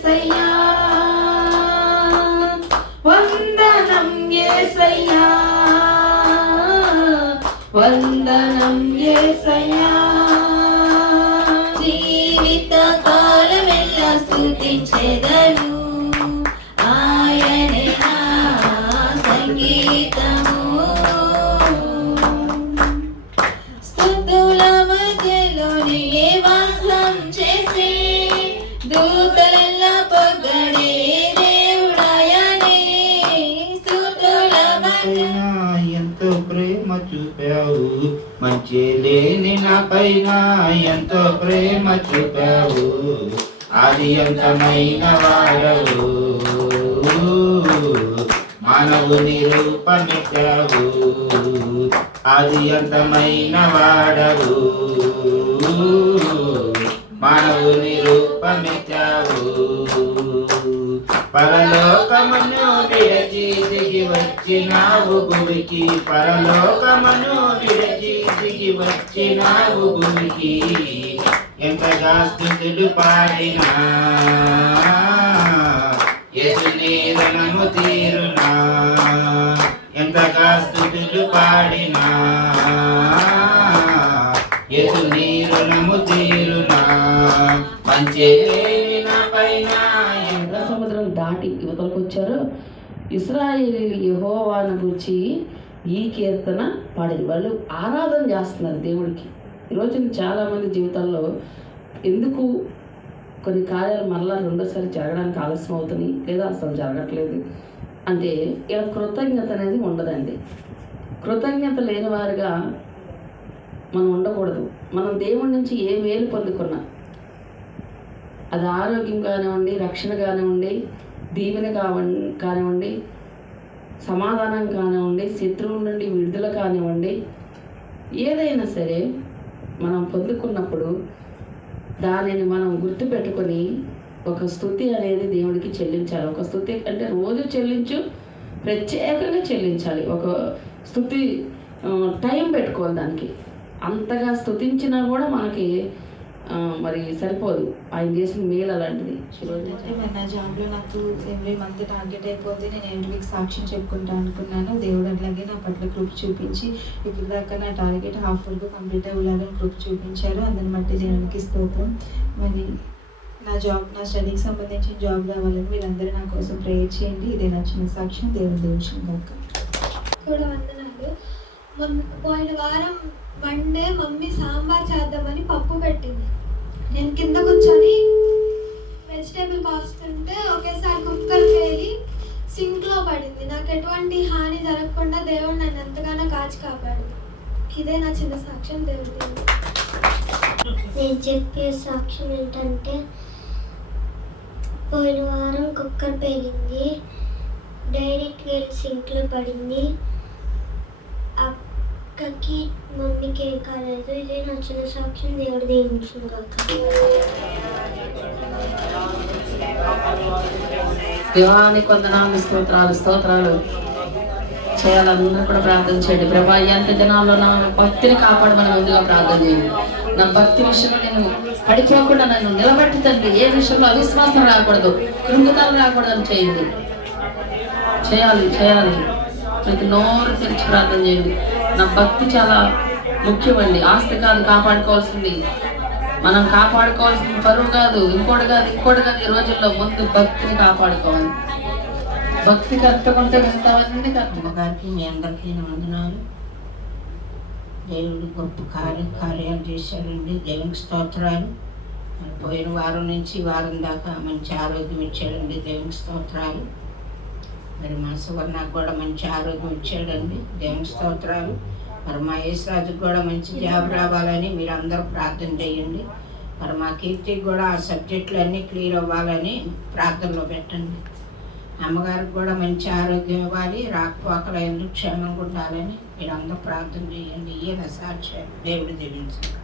యేసయ్యా, వందనం యేసయ్యా, వందనం యేసయ్యా. జీవిత కాలమెల్లా స్తుతించెదను, ఆయనే నా సంగీతము. స్తుతుల మధ్యలోనే వాసం చేసే దూతలెల్లా పొగడే దేవుడాయనే. స్తుతుల మధ్య ఎంతో ప్రేమ చూపావు, మంచి లేని నా పైన ఎంతో ప్రేమ చూపావు. ఆది అంతమైన వాడవు, మానవుని రూపమిచ్చావు. ఆది అంతమైన వాడవు, మానవుని రూపమిచ్చావు. పరలోకమును విడచి దిగి వచ్చినావు భూమికి, పరలోకమును విడచి దిగి వచ్చినావు భూమికి. ఎంతగా స్తుతులు పాడినా యేసుని రుణము తీరునా, ఎంతగా స్తుతులు పాడినా యేసుని రుణము తీరునా. మంచి నా పైన సముద్రం దాటి యువతలకు వచ్చారు. ఇశ్రాయేలీయులు యెహోవాను గురించి ఈ కీర్తన పాడింది. వాళ్ళు ఆరాధన చేస్తున్నారు దేవుడికి. ఈరోజు చాలామంది జీవితాల్లో ఎందుకు కొన్ని కార్యాలు మరలా రెండోసారి జరగడానికి ఆలస్యం అవుతుంది, లేదా అసలు జరగట్లేదు అంటే ఇలా కృతజ్ఞత అనేది ఉండదండి. కృతజ్ఞత లేని వారుగా మనం ఉండకూడదు. మనం దేవుడి నుంచి ఏ మేలు పొందుకున్నా, అది ఆరోగ్యం కానివ్వండి, రక్షణ కానివ్వండి, దీవెన కానివ్వండి, సమాధానం కానివ్వండి, శత్రువుల నుండి విడుదల కానివ్వండి, ఏదైనా సరే మనం పొందుకున్నప్పుడు దానిని మనం గుర్తుపెట్టుకొని ఒక స్తుతి అనేది దేవుడికి చెల్లించాలి. ఒక స్తుతి అంటే రోజు చెల్లించు, ప్రత్యేకంగా చెల్లించాలి. ఒక స్తుతి టైం పెట్టుకోవాలి దానికి. అంతగా స్తుతించినా కూడా మనకి మరి సరిపోదు. ఆయన చేసిన మేలు అలాంటిది. నా జాబ్లో నాకు ఎవ్రీ మంత్ టార్గెట్ అయిపోతే నేను ఎంట్రీకి సాక్ష్యం చెప్పుకుంటా అనుకున్నాను. దేవుడు అట్లాగే నా పట్ల కృప చూపించి ఇప్పుడు దాకా నా టార్గెట్ హాఫ్ వరకు కంప్లీట్ అవ్వలేదని కృప చూపించారు. అందుని బట్టి దేవునికి స్తోత్రం. మరి నా స్టడీకి సంబంధించిన జాబ్ రావాలని మీరందరూ నా కోసం ప్రేయర్ చేయండి. ఇదే నా చిన్న సాక్ష్యం. దేవుని దేవుని కాక కూడా వందనాలు. పోయిన వారం మండే మమ్మీ సాంబార్ చేద్దామని పప్పు పెట్టింది. నేను కింద కూర్చొని వెజిటేబుల్ కాస్తుంటే ఒకేసారి కుక్కర్ పేలి సింక్లో పడింది. నాకు ఎటువంటి హాని జరగకుండా దేవుడు నన్ను ఎంతగానో కాచి కాపాడు. ఇదే నా చిన్న సాక్ష్యం. దేవుడు నేను చెప్పే సాక్ష్యం ఏంటంటే, పోయిన వారం కుక్కర్ పేలింది, డైరెక్ట్ వెళ్ళి సింక్లో పడింది. అక్కకి మమ్మీకి ఏం కాలేదు. ఇదే నా చిన్న సాక్ష్యం. దేవుడు దీవించును గాక. దేవానికి వందనాలు, స్తోత్రాలు చేయాలందరూ కూడా ప్రార్థన చేయండి. ప్రభా, ఎంత దినాల్లో నా భక్తిని కాపాడమని ముందుగా ప్రార్థన చేయండి. నా భక్తి విషయంలో నేను పడిపోకుండా నన్ను నిలబెట్టి తండ్రి. ఏ విషయంలో అవిశ్వాసం రాకూడదు, కృంగుతాలు రాకూడదని చేయండి. చేయాలి. ప్రతి నోరు తెరిచి ప్రార్థన చేయండి. నా భక్తి చాలా ముఖ్యమండి. ఆస్తి కాదు కాపాడుకోవాల్సింది, మనం కాపాడుకోవాల్సింది పరువు కాదు, ఇంకోటి కాదు. ఈ రోజుల్లో ముందు భక్తిని కాపాడుకోవాలి. భక్తి కట్టుకుంటే మిగతావన్నీ గారికి మీ అందరికీ వందనాలు. దేవుడు గొప్ప కార్యాలు చేశాడండి. దేవునికి స్తోత్రాలు. పోయిన వారం నుంచి వారం దాకా మంచి ఆరోగ్యం ఇచ్చాడండి. దేవునికి స్తోత్రాలు. మరి మా సువర్ణకు కూడా మంచి ఆరోగ్యం ఇచ్చాడండి. దేవునికి స్తోత్రాలు. మరి మా యేసురాజుకు కూడా మంచి జాబ్ రావాలని మీరు అందరూ ప్రార్థన చేయండి. మరి మా కీర్తికి కూడా ఆ సబ్జెక్టులు అన్నీ క్లియర్ అవ్వాలని ప్రార్థనలో పెట్టండి. అమ్మగారికి కూడా మంచి ఆరోగ్యం ఇవ్వాలి, రాకపోకలు ఎందుకు క్షేమంగా ఉండాలని మీరు అందరూ ప్రార్థన చేయండి. ఈయన సాక్ష్యం. దేవుడు దీవించండి.